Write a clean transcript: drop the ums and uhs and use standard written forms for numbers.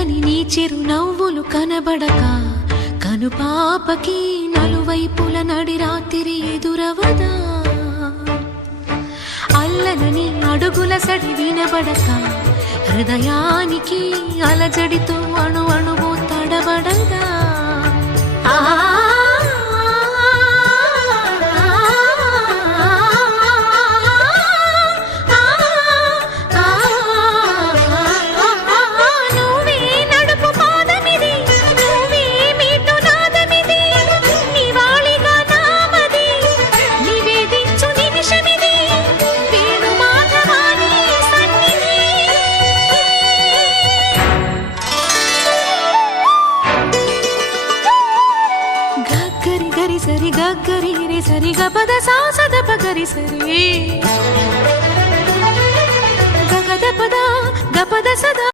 చల్లని నీ చిరునవ్వులు కనబడక కనుపాపకి నలువైపుల నడి రాత్రి ఎదురవదా అల్లలని అడుగుల సడి వినబడక హృదయానికి అలజడితో అణు అణువు తడబడదా గరి సరి గరి రే సరి గపద సా సద పగరి సరి గగద పద గపద సద